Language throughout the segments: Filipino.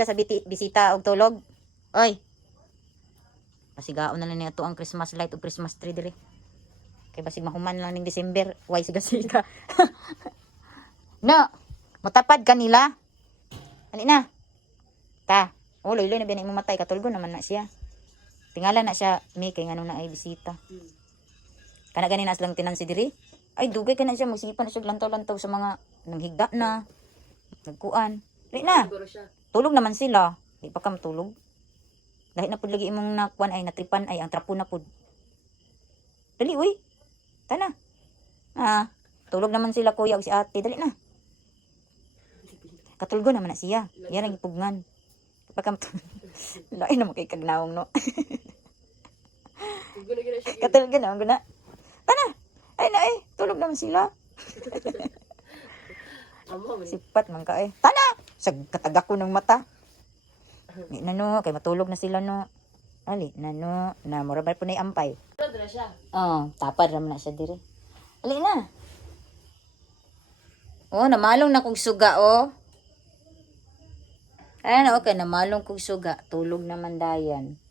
ka sa bisita og tulog. Oy. Pasigaon na lang niya to ang Christmas light o Christmas tree diri. Kay basig mahuman lang ning December, way siga-siga. No. Mutapad kanila. Ali na. Ta. Oh, loy na binay mo matay katulgo naman na siya. Tingala na siya, mi kay nganong na ay bisita. Kana ganina lang tinansi diri. Ay dugay kana siya magsipa na siya lantaw-lantaw sa mga nanghigda na. Nagkuan. Dili na. Tulog naman sila. Di pa ka matulog. Dahil na pud lagi imong nakuan ay natripan ay ang trapo na pud. Dali uy. Tana. Tulog naman sila kuya ug si ate. Dali na. Katulgo naman na siya. Yan ang ipugnan. Pa ka matulog. Lain naman kay kagnawong no. Katulgo naman guna. Tana. Ay na eh. Tulog naman sila. Sipat man ka eh. Tana! Sa katagak ko ng mata. Di na no, kay matulog na sila no. Ali, na no, na morabal po na ampay. Tapad raman na siya diri. Ali na. Oh, namalong na kong suga oh. Ayan okay, namalong kong suga. Tulog naman dayan.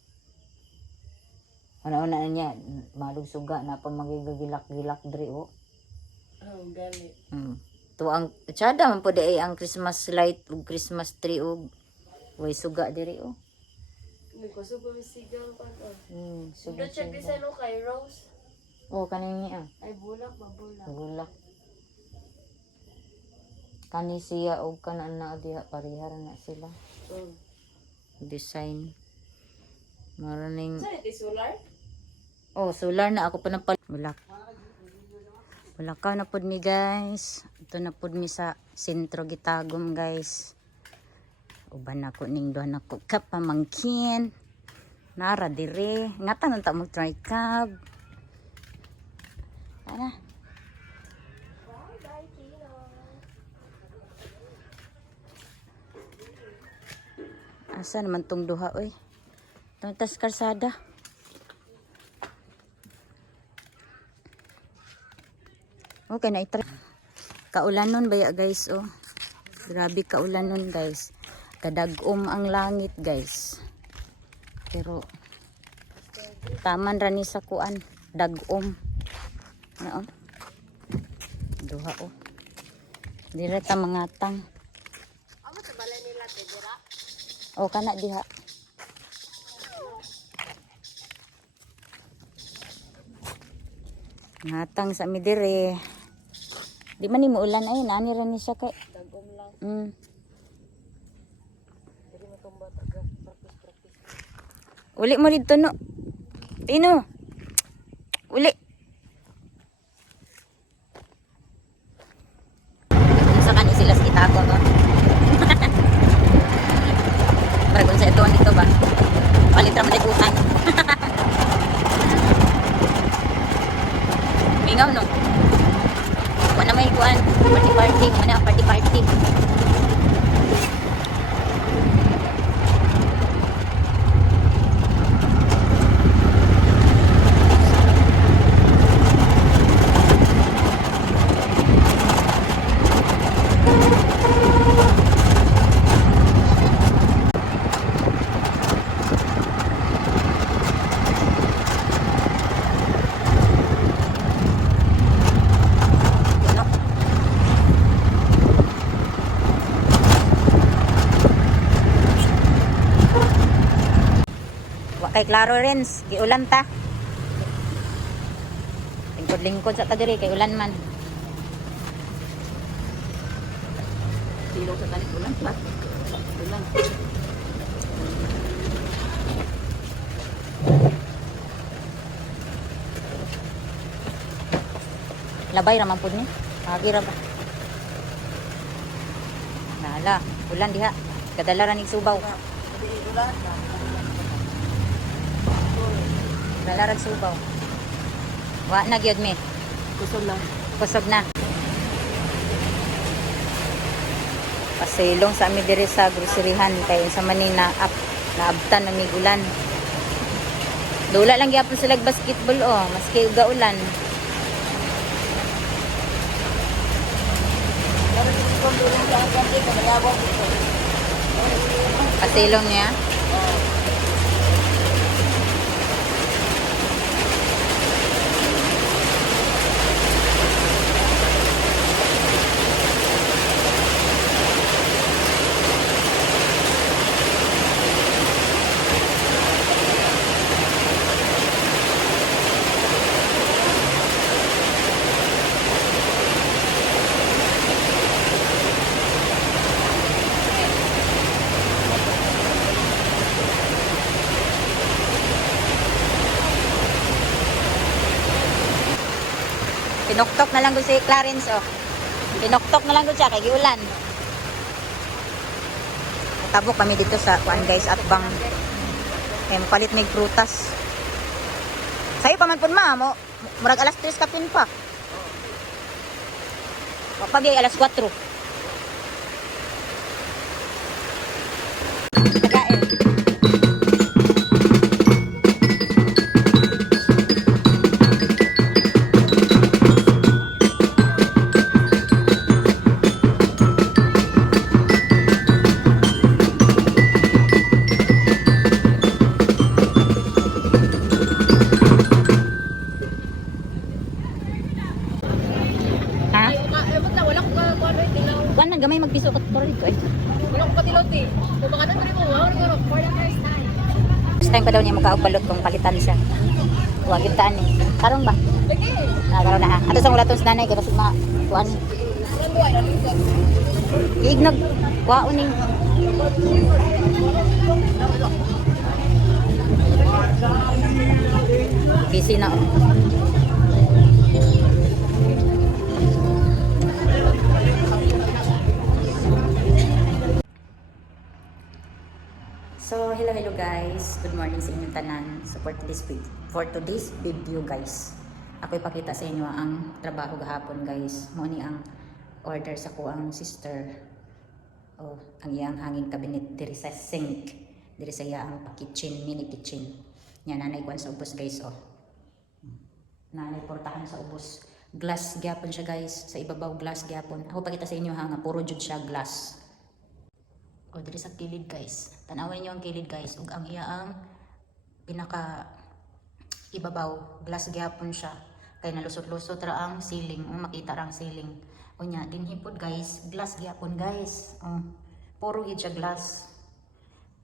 Una-una na niya, malong suga na pa magigagilak-gilak diri oh. Gali. To ang tsada man po ay ang Christmas light ug Christmas tree ug way suga diri oh. Nagkusugo sigang pa ko. Suga Check this ano kay Rose. Oh, kanin niya. Ay bulak ba bulak. Bulak. Kani siya og kana na diha parihara na sila. Design. Maraming Saan ito solar? oh, solar na ako pa na bulak. Bulakaw na pod mi guys. Ito na pod mi sa sentro gitagom guys. Uban ako ning duha nako kapamangkin. Nara dire. Ngatan ta mo try cab. Ana. Asa naman tong duha oy. Tuntas kalsada. Okay na itry. Kaulanon baya guys oh. Grabe kaulanon guys. Kadagom ang langit guys. Pero taman ra ni sa kuan, dagom. Na oh. Duha oh. Dire ta mangatang. Amo sa balay nila dira. Oh kana diha. Ngatang sa mi dire. Di man ni mo ulan ay nani ra ni siya kay Dagom lang. Diri mo tumba taga practice. Uli mo dito no. Tino. Uli. Sa kani sila sa itago no. Bargon sa ito dito ba? Palit ra man ikutan. Mingaw no. Wala may kuan. Party. Mana ang party. Kay Claro Rens, giulan ta. Lingkod sa ta diri kay ulan man. Silong sa tanik ulan pa. Ulan. Labay raman pud ni. Agi ra ba. Nala, ulan diha. Kadala ra ning subaw. Dalarag subaw. Wa na gyud mi. Kusog lang. Kusog na. Pasilong sa amin diri sa groceryhan kay sa manina naabtan na migulan. Dula lang gyapon sila basketball oh, maski uga ulan. Pasilong niya. Pinuktok na lang ko si Clarence, oh. Pinuktok na lang ko siya, kay giulan. Tabok kami dito sa kuan guys at bang palit mig prutas. Sayo pa man pud ma mo murag alas 3 kapin pa. Wa pa gyud alas 4. Tagain. Ha? Wala ko kuha rin dilaw. Kuan man gamay magpiso kat baro dito eh. Wala ko patilot eh. Kung baka na mo, wala ko for the first time. First time pa daw niya makaugbalot kung palitan siya. Huwag yung taan eh. Karong ba? Lagi. Karon na ha. Ato sa mulatong sa nanay kaya kasi mga kuan. Nanduay na rin. Iignog. Kuwaon ning. Busy na oh. So, hello guys. Good morning sa inyong tanan. So, for today's video guys, ako ipakita sa inyo ang trabaho gahapon guys. Mo ni ang order sa ko ang sister. Oh, ang iyang hanging cabinet diri sa sink. Diri sa iyang kitchen, mini kitchen. Nya nanay kuan sa ubos guys oh. Nanay portahan sa ubos. Glass gyapon siya guys. Sa ibabaw glass gyapon. Ako pakita sa inyo ha nga puro jud siya glass. O diri sa kilid guys. Tanawin niyo ang kilid guys. Ug ang iyaang pinaka ibabaw glass gyapon siya. Kay nalusot-lusot ra ang ceiling. Makita ra ang ceiling. Unya dinhi pod guys, glass gyapon guys. Puro gid siya glass.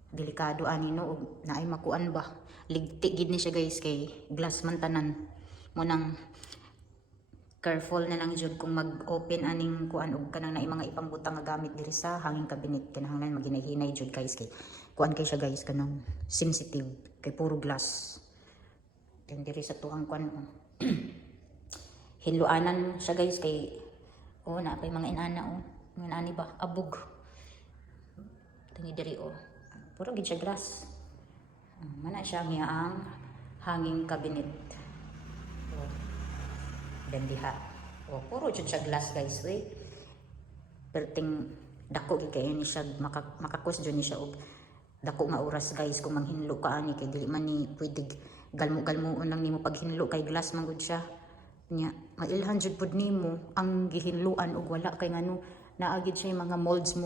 Delikado ani no ug naay makuan ba. Ligti gid ni siya guys kay glass man tanan. Mo nang careful na lang jud kung mag-open aning kuan og kanang naay mga ipangbutang nga gamit diri sa hanging cabinet kinahanglan maghinay-hinay jud guys kay kuan kay siya guys kanang sensitive kay puro glass. Then diri sa tuang kuan hinluanan siya guys kay na kay mga inana mga inani ba abog. Tingi diri puro gid siya glass. Mana siya nga ang hanging cabinet. Diha. Puro jud siya glass guys. Perting dako gid kay ni siya makakos jud ni siya og dako nga oras guys kung manghinlo ka ani kay dili man ni pwede galmo-galmoon lang nimo paghinlo kay glass man gud siya. Nya mailhan jud pud nimo ang gihinluan og wala kay ngano naa gid siya mga molds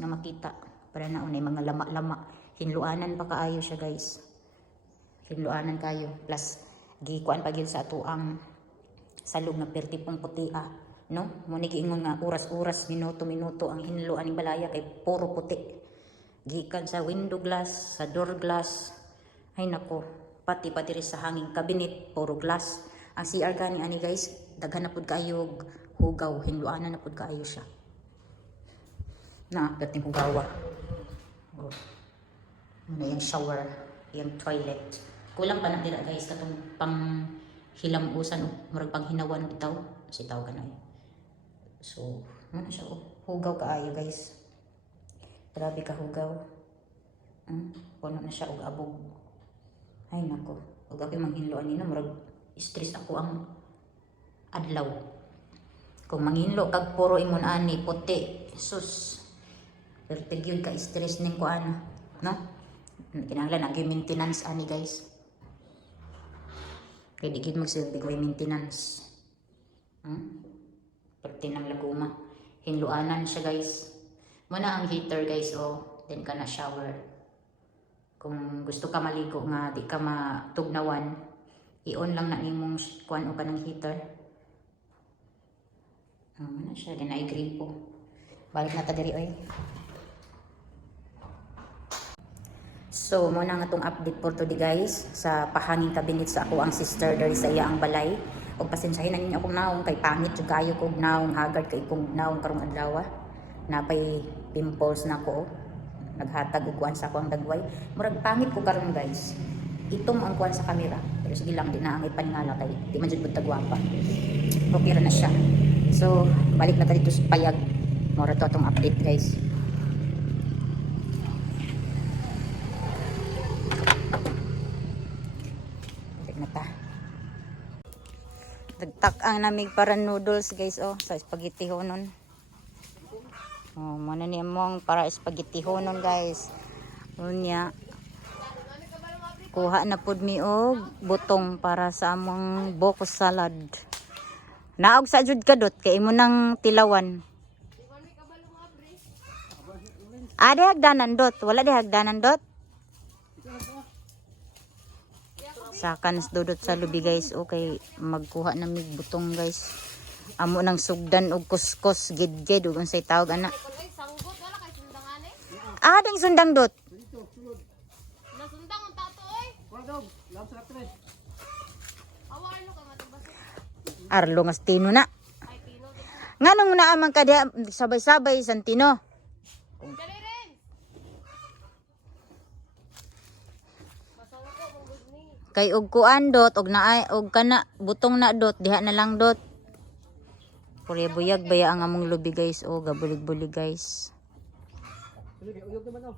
nga makita para na unay mga lama-lama. Hinluanan pa kaayo siya guys. Hinluanan kayo plus gikuan pa gyud sa ato ang salog na pertipong putia, no? Mo ni giingon nga oras-oras, minuto-minuto ang hinlo aning balaya kay puro puti. Gikan sa window glass, sa door glass. Ay nako, pati diri sa hanging cabinet puro glass. Ang CR gani ani guys, daghan na pud kayo hugaw, hinluanan na pud kaayo siya. Na perting hugawa. Ano yung shower, yung toilet. Kulang pa na dira guys katong pang hilamusan murag panghinawan bitaw sitaw kanay. So ano siya hugaw kaayo guys. Grabe ka hugaw. Puno na siya og abog. Ay nako, ug ako manghinloan nino murag stress ako ang adlaw. Kung manghinlo kag puro imon ani puti, sus. Pertigyud ka stress ning kuan, no? Kinahanglan agi maintenance ani guys. Kaya di gid magsilbi ko maintenance. Pagti ng laguma. Hinluanan siya guys. Muna ang heater guys then ka na shower. Kung gusto ka maligo nga di ka matugnawan, i-on lang na nimong kuan o kanang heater. Ano siya, din ay gripo. Balik na ta diri oy. So, muna nga itong update for today guys sa pahanging kabinet sa ako ang sister dari sa iya ang balay. Og pasensyahin na ninyo akong naong kay pangit jud kayo kog naong hagard kay kog naong karong adlaw. Napay pimples na ko. Naghatag og kuan sa ako ang dagway. Murag pangit ko karon guys. Itom ang kuan sa kamera. Pero sige lang di na ang ipaningala kay di man jud butag gwapa. Okay ra na siya. So, balik na ta dito sa payag. Mura to atong update guys. Dagtak ang namig para noodles guys oh sa spaghetti honon. Oh, mana ni among para spaghetti honon guys. Unya. Kuha na pud mi og butong para sa among boko salad. Naog sa jud kadot kay imo nang tilawan. Ada hagdanan dot, wala di hagdanan dot. Sakan dudot sa lubi guys okay magkuha na mig butong guys amo nang sugdan og kuskus gid-gid ug unsay tawag ana Sanggot wala kay sundangane. ding sundang dot Nasundang ang tato oy. Wadog, lam sa tres. Awar lo ka matubas. arlo nga tino na Ay tino. nganong na amang kada sabay-sabay santino Dali rin. Masawa ko mong gudni. kay og kuan dot og naay og kana butong na dot diha na lang dot pure buyag baya ang among lubi guys o gabulig-bulig guys Sige, uyog naman oh.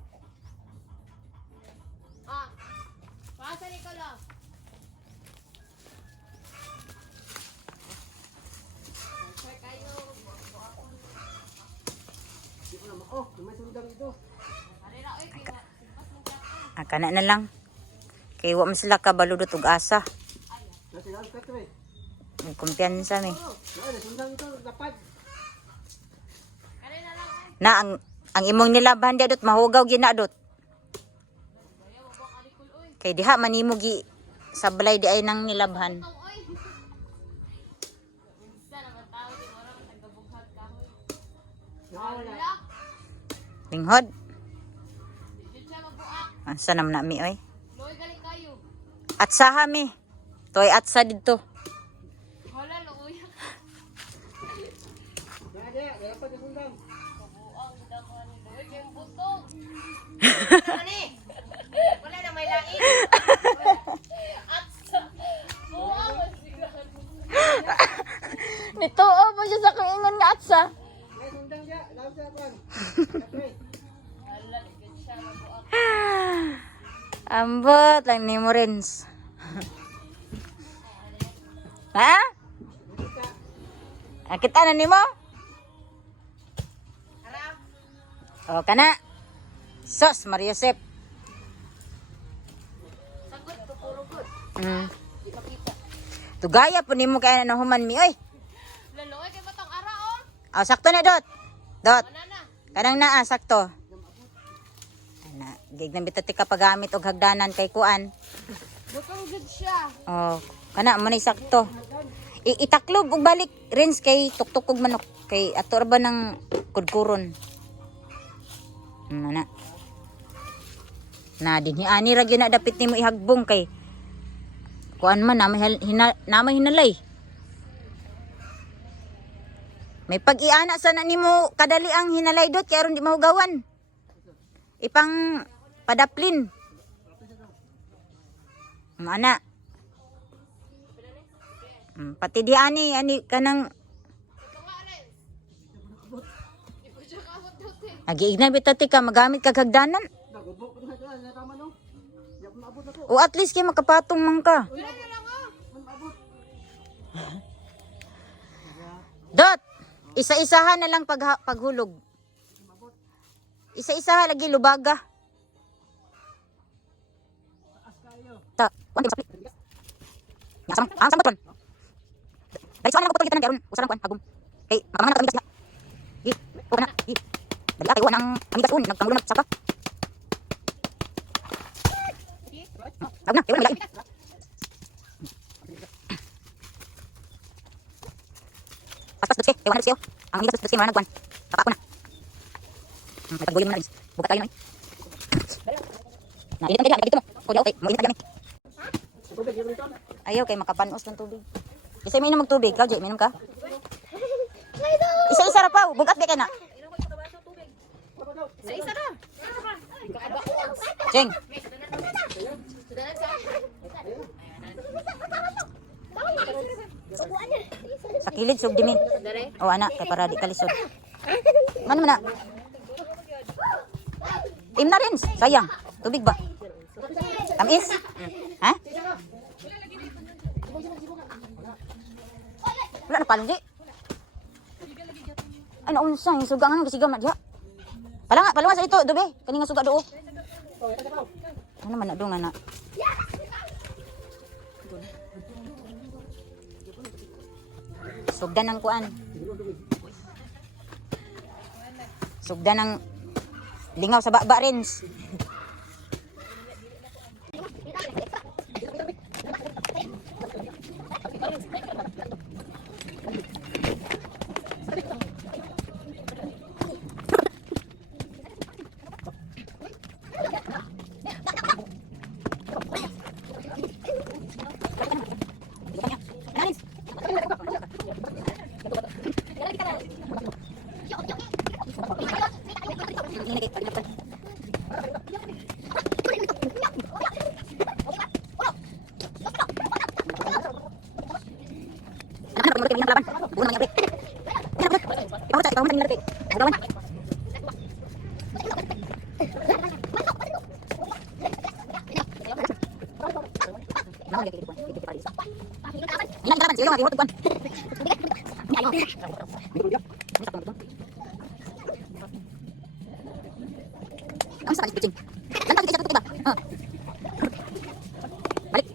Ah. Pasa ni Kala. Sir kayo. Di ko naman oh, may sundang ito. Ari ra oy kaya. Pas mo jack. kana na lang kay wa man sila kabaludot og asa Kasi lam sa tres. may kumpiyansa mi Oh, na sundang ito, lapad. Kani na lang eh. na ang imong nilaban dot mahugaw ginadot Bayaw ba ka rikul oy. kay diha manimo gi sablay di ay nang nilabhan Tong oy. Isa naman tao di ora man tagabughag kahoy. Wala. linghod Di siya mabuak. asa nam na mi oy Loy galing kayo. at saha mi toy at sa didto Hala luoy. Dade, lapad yung sundang. Kabuang dama ni Loy kay butong. Ani? Wala na may lain. Atsa. Buang masigan. nituo mo siya sa kaingon nga atsa May sundang siya, lam sa kwan. Tres. Hala di siya mabuak. ambot lang ni mo rins ha kita na nimo Harap. o kana sos Mariosep Sagot ko puro good. Di makita. tugaya po nimo kay na human mi oy Laloy kay batang araon. sakto na dot Ana na. kanang naa sakto ana gig na bitati ka pagamit og hagdanan kay kuan Butong good siya. oh kana mo na sakto itaklob og balik rinse kay tuktok og manok kay ato ra ba ng kudkuron na dinhi ani ra gina dapit nimo ihagbong kay kuan man na may hinalay may pag-iana sa na nimo kadali ang hinalay dot kay aron di mahugawan ipang padaplin mana pati di ani kanang Ito nga rin. Ipo siya kabot dutin. agi-ignan bitati ka magamit kag hagdanan Nagubok ko na ito, natama no. Yak maabot na ko. o at least kay makapatong man ka Wala na lang ah. Maabot. dot isa-isahan na lang paghulog isa-isahan lagi lubaga ta kuan sa plit ang samot dali sa na ko kita nang usaran kuan hagum kay makamana ta amigas diha gi o na gi dali ay wa nang amigas un nagpangulo na sapa Tawag na, kaya wala may laing. Paspas dutsi, kaya wala dutsi, oh. Ang inigas dutsi, marang nagwan. Papa ako na. May pagbulim mo na rin. Buka tayo na, eh. Na, init ang kaya, dito mo. Kaya okay, mo init ang ayaw kay makapanos ng tubig. Isa minom mag tubig, Claudia, minom ka? Isa-isa ra pa, bugat di ka na. Isa na. Cheng, sa kilid sug dimin. O anak, kay para di kalisod. Man man na. Im na rin, sayang. Tubig ba? Tamis? Ha? Wala na palong di. Ay naunsa, yung suga nga gisigaw na diha. Palanga sa ito, dobe. Kani nga suga doo. Ano man na do nga na. Sugdan ng kuan. Sugdan ng lingaw sa baba rins. Ang sakit pitching. Lantas kita tutup ba? Balik.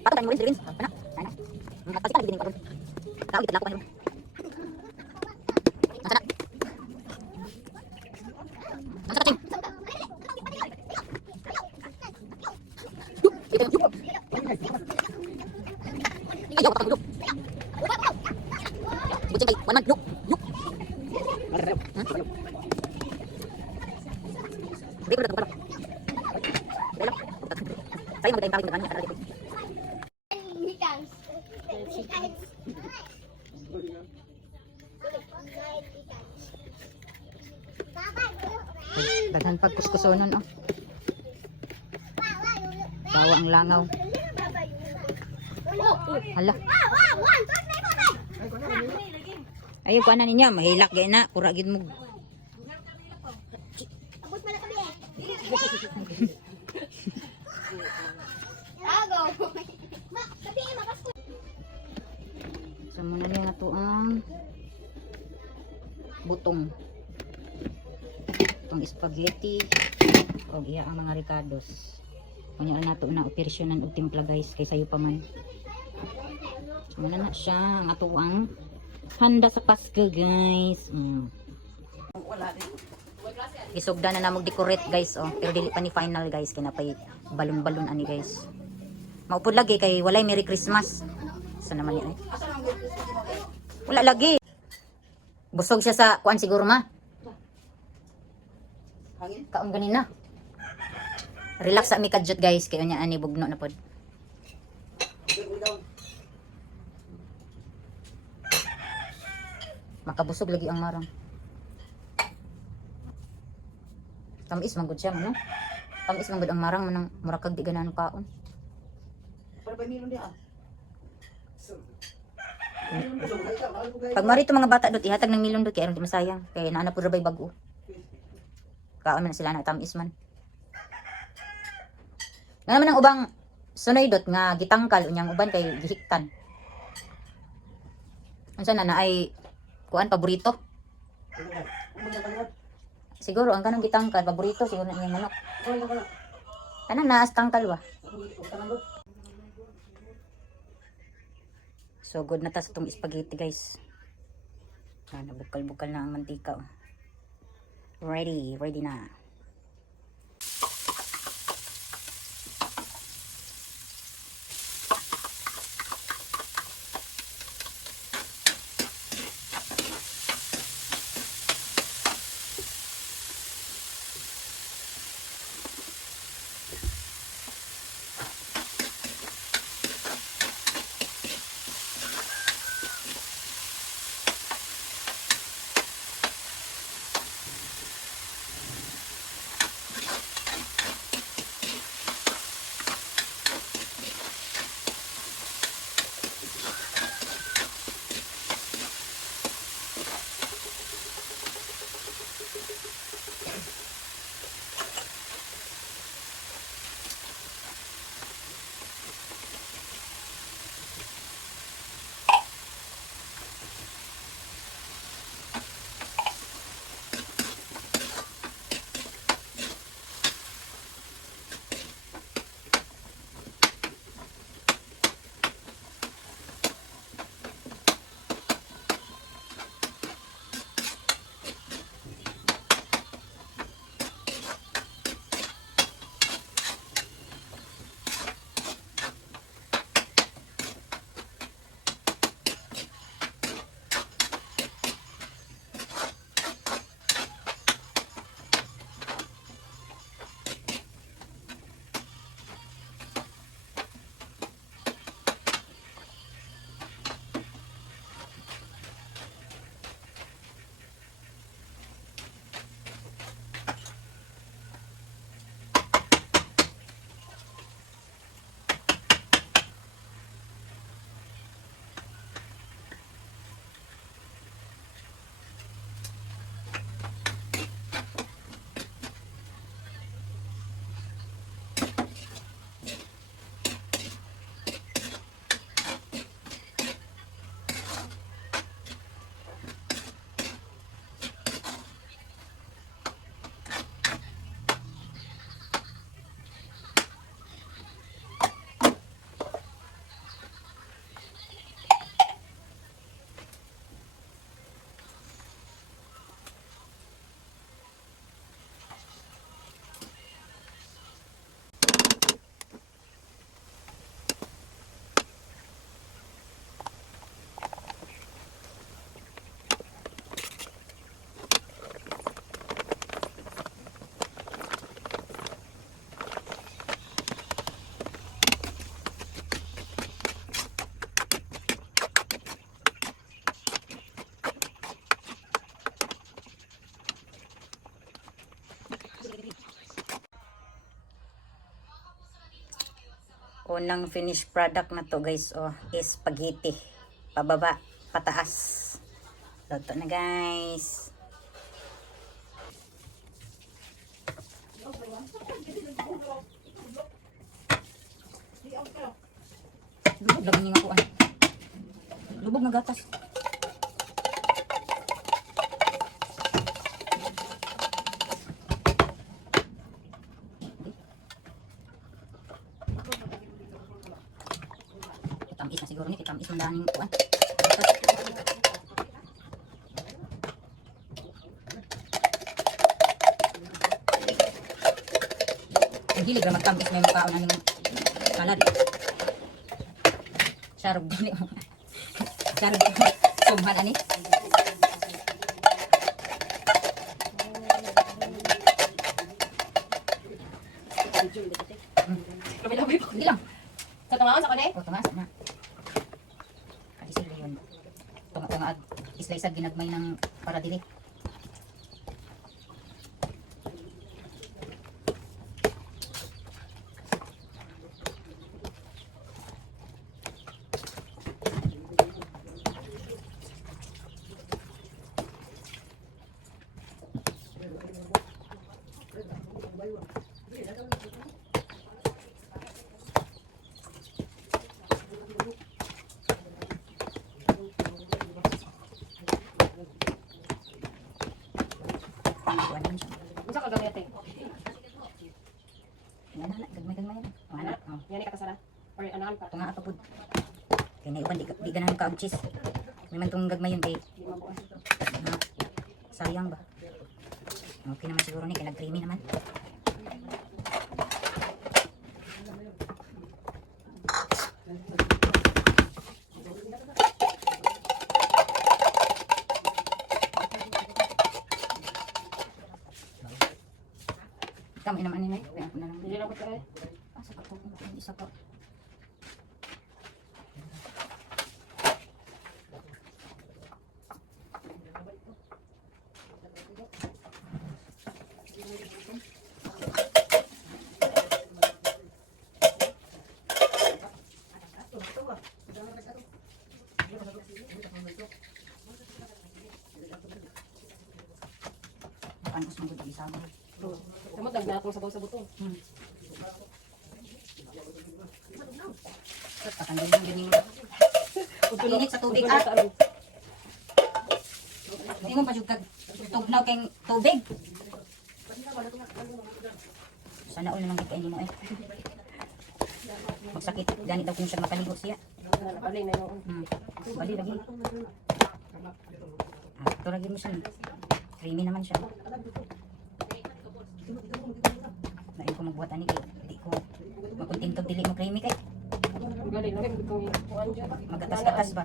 Patay mo rin Dirwin. Ana. Ana. Kasi kan gini ko. Tahu kita lakukan dulu. Sana. Masa kacing. Yuk, kita yuk. Ayo kita dulu. Bucin baik, man, yuk, yuk. Beri udah tukar. Saya mau kawin dengan ada gitu. Daghan pagkuskusonon oh. Bawa ang langaw. Hala. Ayo kuan na ninyo, mahilak gay na, kura gid mo. Abot man kami eh. Ago. Ma, tapi makas ko. Sa muna ni nga to ang butong. Ang spaghetti o iya ang mga ricados. Kunya na to na operasyonan og timpla guys kay sayo pa man. Muna na siya ang ato ang handa sa Pasko guys. Isugda na namog decorate guys oh. Pero dili pa ni final guys kay napay balon-balon ani guys. Maupod lagi kay walay Merry Christmas. Sa naman yan eh. Wala lagi. Busog siya sa kuan siguro ma. Kaon ganina. Relax sa mi kadjot guys kay unya ani bugno na pod. Makabusog lagi ang marang. Tamis man gud siya no. Tamis man gud ang marang manang mura kag di ganahan kaon. Para ba milon diha? Pag marito mga bata dot ihatag ng milon dot kay aron di masayang kay naana pud rabay bag-o. Kaon man sila na tamis man. Nga naman ang ubang sunoy dot nga gitangkal unyang uban kay gihiktan. Unsa na ay kuan paborito? Siguro ang kanang gitangkal paborito siguro na iyang manok. Kanang naas tangkal wa. So good na ta sa tong spaghetti guys. Nabukal-bukal na ang mantika oh. Ready na. Unang finished product na to guys, oh, is spaghetti. Pababa, pataas. Luto na guys. Lubog lang nga ako. Lubog na gatas. Tamis na siguro ni, tamis ng daming kuwan. Hindi libre magtamis may mukhaon ng salad. Sarog din. Sarog din. Sumhan ani. Hindi lang. Sa tumaon sa kanay? O, tungas na. Kasi sila yun. Tunga-tunga at isla-isag ginagmay ng para dili. Unsa ka gamit eh? Yan na, gagmay-gagmay yan. O, Ana, anak, o. yan ka kasara. Or anahan pa. Tunga ato po. Kaya na iwan, di ganang kaagchis. May man itong gagmay yun kay Di mabuan. sayang ba? Okay naman siguro ni, kaya nag-creamy naman. Kami naman nila. Kaya ako na lang. Hindi lang ko tayo. Ah, sa kapag hindi sa kapag. Paano ko sumagod ang isama? Tama, tagna akong sabaw sa buto. Patanggal yung ganyan. Init sa tubig. Ah, hindi mo pa yung tugnaw kayong tubig. Sana all naman kainin mo eh. Magsakit. Ganit daw kung siya makaligo siya. Napalay na yun. Bali lagi. Ah, ito lagi mo siya. Creamy naman siya. Nain ko magbuhat ani kay di ko makuntintog dili mo creamy kay Ang galing lang itong kuhan dyan. magatas-gatas ba.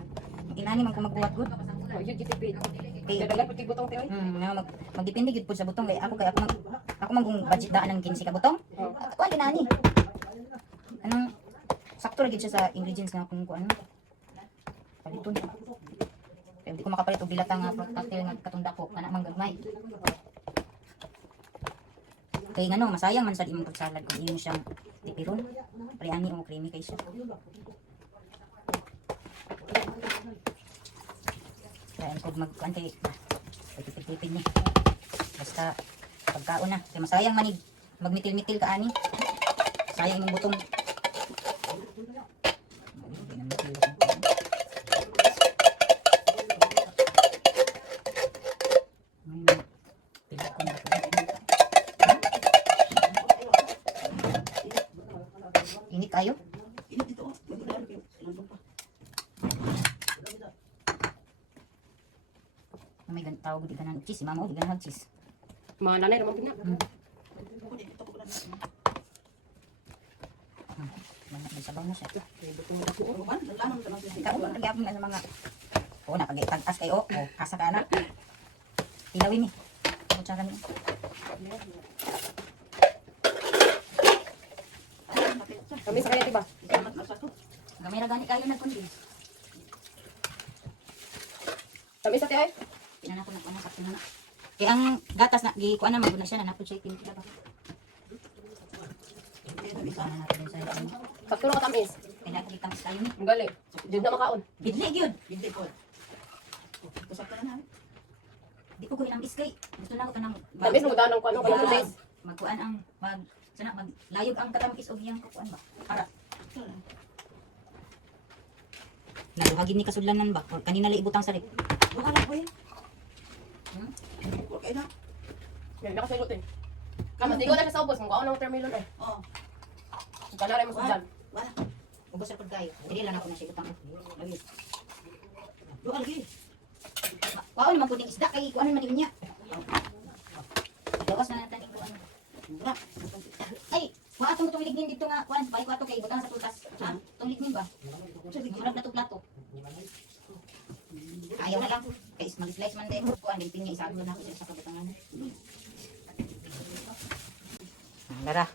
Inani man ko magbuhat gud. Oh, yun, gitipid. Kay Kadagat pati butong tayo. magdepende gud pud sa butong kay ako kung budget daan ng 15 ka butong. Ako din ani. Anong sakto ra gid siya sa ingredients nga kung ano. Paliton. Kaya di ko makapalit og bilatang nga cocktail nga katunda ko kana man gagmay. Kaya nga no, masayang man sa imong salad kung iyo siyang tipiron. Pali ani mo creamy kay siya. Kaya kung magkante, tipid-tipid ni. Basta pagkaon na. Kaya masayang manig magmitil-mitil ka ani. Sayang imong butong. Init kayo? Init dito. Magdadaan kayo. Nandun pa. May tawag di ka ng cheese. Si mama di ka ng cheese. Mga nanay naman pina. May sabaw na siya. Butong na po. Ano ba? Naglanong ka lang siya. Ikaw, nag-iapon na ng mga... Oo, napag-itantas kayo. Oo, kasa ka na. Tilawin ni. Kutsara ni. Kami sa kaya, diba? Salamat na sa to. Gamay ra gani kayo nagkundi. Kami sa tayo. Pinana ko na ano sakto na. Kaya ang gatas na gikuan na maguna siya na napud siya tinitila ba. Isama natin sa ano. Faktura ka tamis. Kaya ko kitang kayo ni. Ang galing. Diyan na makaon. Bidli gyud. Hindi ko. Kusap ka na namin. Di ko ang iskay. Gusto na ko kanang Tamis mo daan ng kuano kaya tamis. magkuan ang sana maglayog ang katamis og iyang kuan ba. Para naluhagin ni kasudlanan ba? Or kanina liibutang sarip. Wala ko yan. Okay na. Yan, nakasagot eh. Kamas, di ko na sa ubos kung kaon ng termilon eh. Oo. Kung kalaray mo sa dyan. Wala. Ubos ra pud kayo. Dili lang ako na siya utang. Labi. Wala lagi. Kuan man pud ning isda kay kuan man niya. Dawas na natin ning kuan. Wala. Ay, wa atong tong lignin dito nga kuan, bay ko ato kay butang sa tutas. Ha? Tong lignin ba? Murag na to plato. Ayaw na lang. Kay mag-slice man din. Kuan din pingi isa na ako sa kabutangan. Dara.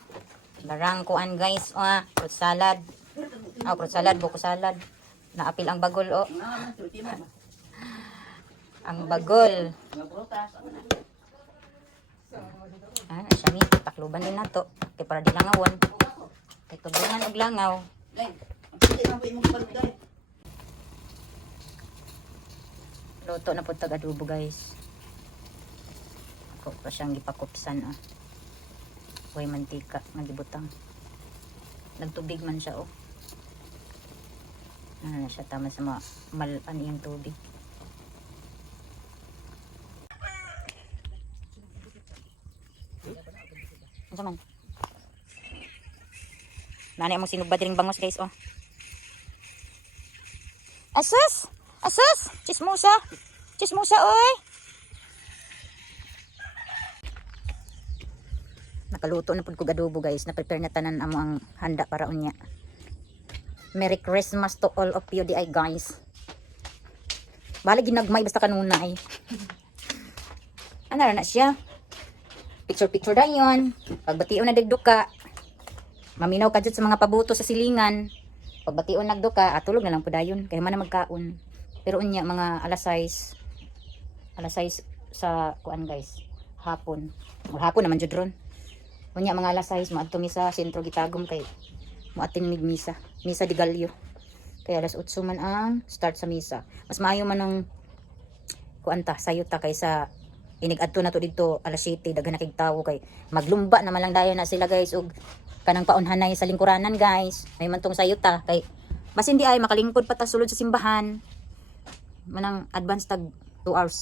Barang kuan guys, fruit salad. Fruit salad, buko salad. Naapil ang bagol Ang bagol. Siya mi, takluban din nato. Kay para di langawon. Kay tubungan og langaw. Dai. Hindi na po imong balot dai. Luto na po tag-adobo guys. Ako pa siyang gipakupsan Huwag mantika nga gibutang. Nagtubig man siya Ano na siya tama sa mga malan iyang tubig. Ano man? Nani among sinubad ring bangos guys Asus! Asus! Chismosa! Chismosa oy! Nakaluto na pud ko adobo guys. Na-prepare na tanan amo ang handa para unya. Merry Christmas to all of you di ay guys. Bali ginagmay basta kanuna ay. Ano na siya? Picture dayon. Pagbation na dagduka. Maminaw ka sa mga pabuto sa silingan. Pagbation nagduka, tulog na lang po dayon. Kaya man na magkaon. Pero unya mga alas 6 sa kuan guys. Hapon. O hapon naman jud ron. Unya mga alas 6 maadto mi sa sentro Gitagum kay moatin mig misa. Misa di Galyo. Kaya alas 8 man ang start sa misa. Mas maayo man ang kuan ta sayuta kaysa inig adto na to dito alas 7 daghan na kay tawo kay maglumba naman lang dayon na sila guys ug kanang paunhanay sa lingkuranan guys. May man tong sayuta kay mas hindi ay makalingkod pa ta sulod sa simbahan. Manang advance tag 2 hours.